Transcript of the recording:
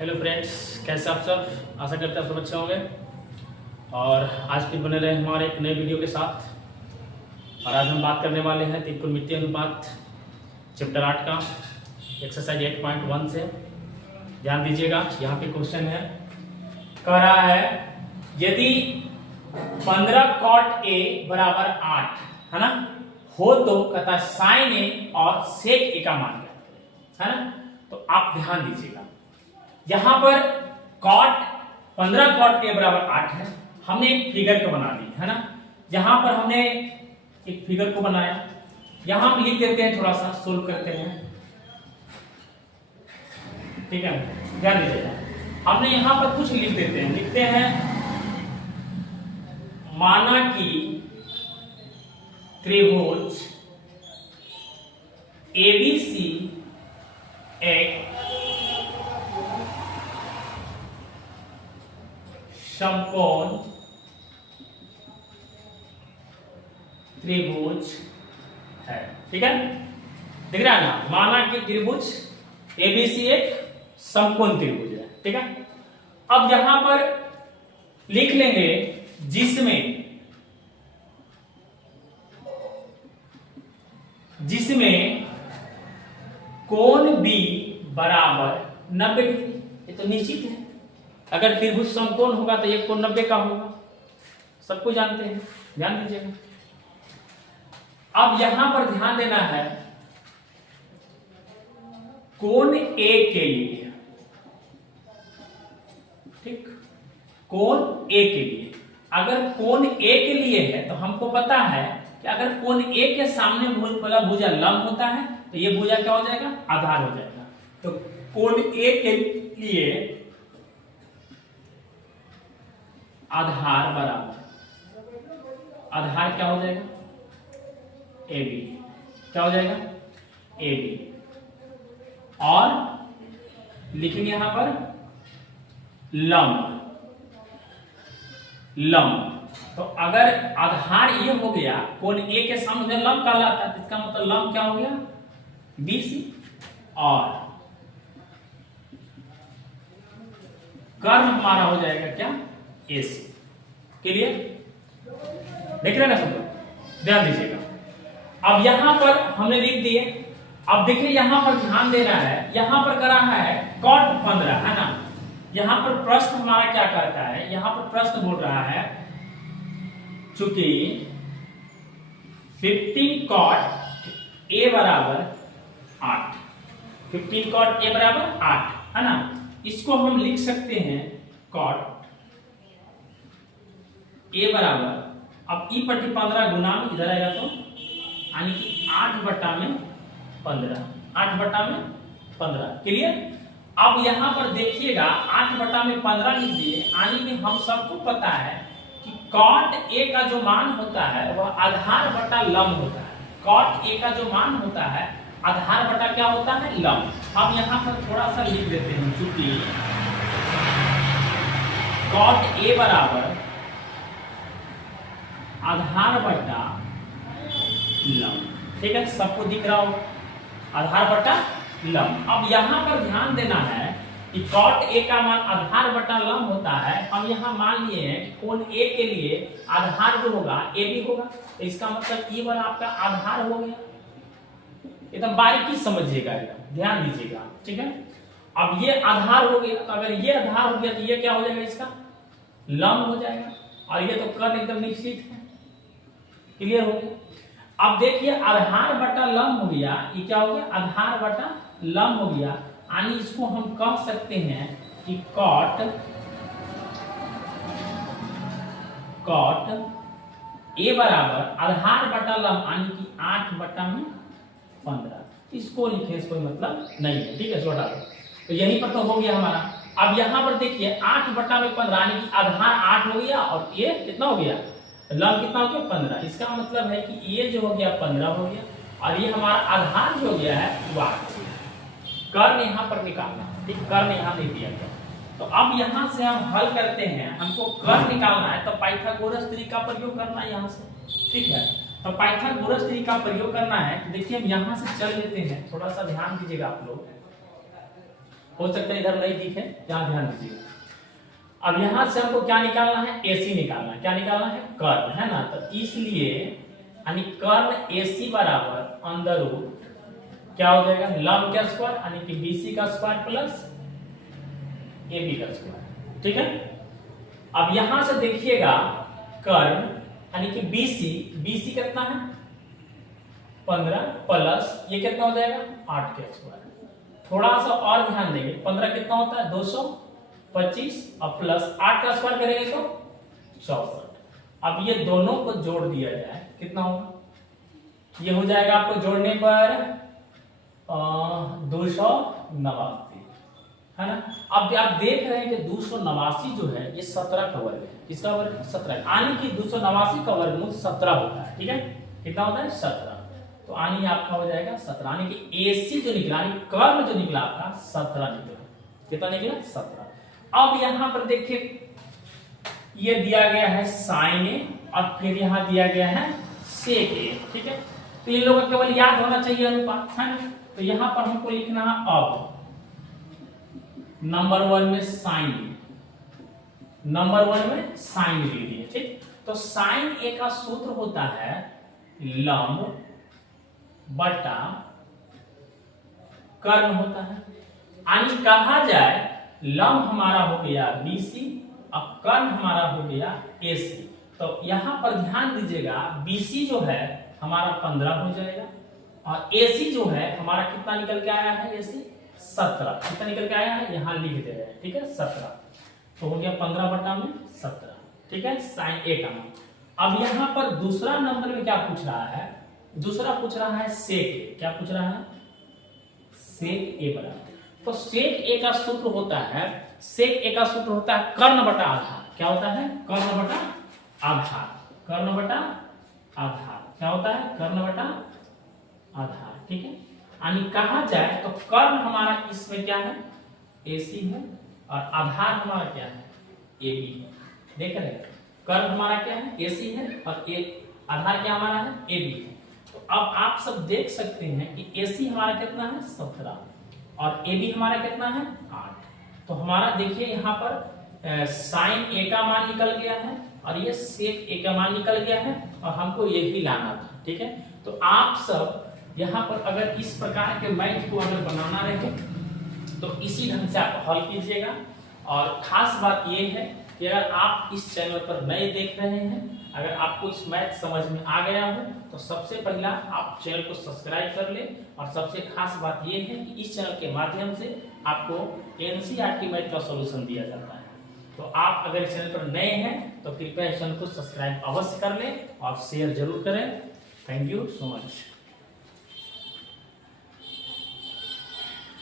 Hello friends, कैसे आप सब? आशा करते हैं आप सब अच्छे होंगे। और आज फिर बने रहे हमारे एक नए वीडियो के साथ। और आज हम बात करने वाले हैं त्रिकोणमितीय अनुपात चैप्टर 8 का एक्सरसाइज 8.1 से। ध्यान दीजिएगा, यहाँ पे क्वेश्चन है, कह रहा है यदि 15 cot A बराबर 8 है ना हो तो कहता है साइन ए और सेक ए का मान ज्ञात करें, है ना। तो आप ध्यान दीजिएगा, यहां पर cot 15 cot A बराबर 8 है। हमने एक फिगर को बना ली है ना। यहां पर हमने एक फिगर को बनाया, यहां हम लिख देते हैं, थोड़ा सा सोल्व करते हैं, ठीक है। ध्यान दीजिएगा, हमने यहां पर कुछ लिख देते हैं, लिखते हैं माना कि त्रिभुज ABC एक समकोण त्रिभुज है, ठीक है। दिख रहा है ना, माना कि त्रिभुज ABC एक समकोण त्रिभुज है, ठीक है। अब यहां पर लिख लेंगे जिसमें कोण B बराबर 90 डिग्री। ये तो निश्चित है, अगर त्रिभुज समकोण होगा तो एक कोण 90 का होगा, सबको जानते हैं। ध्यान दीजिएगा, अब यहां पर ध्यान देना है कोण A के लिए, ठीक, कोण A के लिए। अगर कोण A के लिए है तो हमको पता है कि अगर कोण A के सामने भुजा लंब होता है तो ये भुजा क्या हो जाएगा, आधार हो जाएगा। तो कोण A के लिए आधार बराबर, आधार क्या हो जाएगा, AB। क्या हो जाएगा, AB। और लिखेंगे यहां पर लंब। तो अगर आधार ये हो गया, कोण A के सामने लंब कहलाता है, तो इसका मतलब लंब क्या हो गया, BC। और कर्ण हमारा हो जाएगा क्या, AC। क्लियर? देख रहे हैं ना सब लोग? ध्यान दीजिएगा, अब यहां पर हमने लिख दिए। अब देखिए यहां पर ध्यान देना है, यहां पर करा है cot 15 है ना। यहां पर प्रश्न हमारा क्या करता है, यहां पर प्रश्न बोल रहा है चूंकि 15 cot A बराबर 8, 15 cot A बराबर 8 है ना। इसको हम लिख सकते हैं cot A बराबर, अब E पट्टी 15 गुना में इधर आएगा तो यानी कि 8/15, 8/15। क्लियर? अब यहां पर देखिएगा 8/15 लिख दिए, यानी कि हम सबको पता है कि cot A का जो मान होता है वह आधार बटा लंब होता है। cot A का जो मान होता है आधार बटा क्या होता है, लंब। हम यहां पर थोड़ा सा लिख देते हैं, चूंकि cot A बराबर आधार बटा लंब, ठीक है, सबको दिख रहा हो, आधार बटा लंब। अब यहां पर ध्यान देना है कि cot A का मान आधार बटा लंब होता है। हम यहां मान लिए हैं कि कोण A के लिए आधार जो होगा AB होगा, तो इसका मतलब E वाला आपका आधार हो गया। एकदम बारीकी समझिएगा, ध्यान दीजिएगा, ठीक है। अब ये आधार हो गया, तो अगर ये आधार हो गया तो ये क्या हो जाएगा, इसका लंब हो जाएगा। और ये तो कर्ण एकदम निश्चित है। क्लियर हो गया? अब देखिए आधार बटा लंब हो गया, ये क्या हो गया, आधार बटा लंब हो गया, यानी इसको हम कह सकते हैं कि cot A बराबर आधार बटा लंब यानी कि 8/15। इसको लिखे, इसको मतलब नहीं है, ठीक है, इसको हटा दो। तो यहीं पर तो हो गया हमारा। अब यहां पर देखिए 8/15 यानी कि आधार 8 हो गया और ये कितना हो गया, लंब कितना हो गया, 15। इसका मतलब है कि ये जो हो गया 15 हो गया और ये हमारा आधार जो हो गया है वो 8। कर्ण यहां पर निकालना, ठीक, कर्ण यहां नहीं दिया गया। तो अब यहां से हम हल करते हैं, हमको कर्ण निकालना है तो पाइथागोरस तरीका प्रयोग करना है यहां से, ठीक है। तो पाइथागोरस तरीका प्रयोग करना है, तो देखिए हम यहां से चल लेते हैं, थोड़ा सा ध्यान दीजिएगा आप लोग। हो सकता है इधर नहीं दिखे, यहाँ ध्यान दीजिएगा। अब यहां से हमको क्या निकालना है, AC निकालना है। क्या निकालना है, कर्ण, है ना। तो इसलिए यानी कर्ण AC बराबर अंडर रूट क्या हो जाएगा, लंब का स्क्वायर यानी कि BC का स्क्वायर प्लस AB का स्क्वायर, ठीक है। अब यहां से देखिएगा कर्ण यानी कि BC कितना है 15 प्लस ये कितना हो जाएगा 8 का स्क्वायर। थोड़ा सा और ध्यान देंगे, 15 कितना होता है 225 और प्लस 8 का स्क्वायर करेंगे तो 64। अब ये दोनों को जोड़ दिया जाए कितना होगा, ये हो जाएगा आपको जोड़ने पर 289, है ना। अब आप देख रहे हैं कि 289 जो है ये 17 का वर्ग है। किसका वर्ग है, 17। यानी कि 289 का वर्गमूल 17 होता है, ठीक है। कितना होता है 17। तो यानी आपका हो जाएगा 17, यानी कि AC जो निकला, यानी कर्ण जो निकला आपका 17 निकला। कितना निकला 17। अब यहां पर देखिए ये दिया गया है sin A और फिर यहां दिया गया है sec A, ठीक है। तो इन लोगों को केवल याद होना चाहिए अनुपात, है ना। तो यहां पर हमको लिखना है अब नंबर 1 में sin A, नंबर 1 में sin ले लिए, ठीक। तो sin A का सूत्र होता है लंब बटा कर्ण होता है। यानी कहा जाए लंब हमारा हो गया BC और कर्ण हमारा हो गया AC। तो यहां पर ध्यान दीजिएगा BC जो है हमारा 15 हो जाएगा और AC जो है हमारा कितना निकल के आया है, AC 17। कितना निकल के आया है यहां लिख दे रहे हैं, ठीक है 17। तो हो गया 15 बटा में 17, ठीक है sin A का मान। अब यहां पर दूसरा नंबर में क्या पूछ रहा है, दूसरा पूछ रहा है sec A। क्या पूछ रहा है, sec A बराबर। तो sec A का सूत्र होता है, sec A का सूत्र होता है कर्ण बटा आधार। क्या होता है, कर्ण बटा आधार। कर्ण बटा आधार क्या होता है, कर्ण बटा आधार, ठीक है। यानी कहा जाए तो कर्ण हमारा इसमें क्या है AC है और आधार हमारा क्या है AB है। देख रहे हैं कर्ण हमारा क्या है AC है और आधार क्या हमारा है AB है। तो अब आप सब देख सकते हैं कि AC हमारा कितना है 17 और AB हमारा कितना है 8। तो हमारा देखिए यहाँ पर sin A का मान निकल गया है और ये sec A का मान निकल गया है और हमको यही लाना था, ठीक है। तो आप सब यहाँ पर अगर इस प्रकार के मैथ को अगर बनाना रहे तो इसी ढंग से आप हल कीजिएगा। और खास बात ये है कि अगर आप इस चैनल पर नए देख रहे हैं, अगर आपको इस मैथ समझ में आ गया हो तो सबसे पहला आप चैनल को सब्सक्राइब कर ले। और सबसे खास बात ये है कि इस चैनल के माध्यम से आपको NCERT मैथ का सॉल्यूशन दिया जाता है। तो आप अगर इस चैनल पर नए हैं तो कृपया इस चैनल को सब्सक्राइब अवश्य कर लें और शेयर जरूर करें। Thank you so much.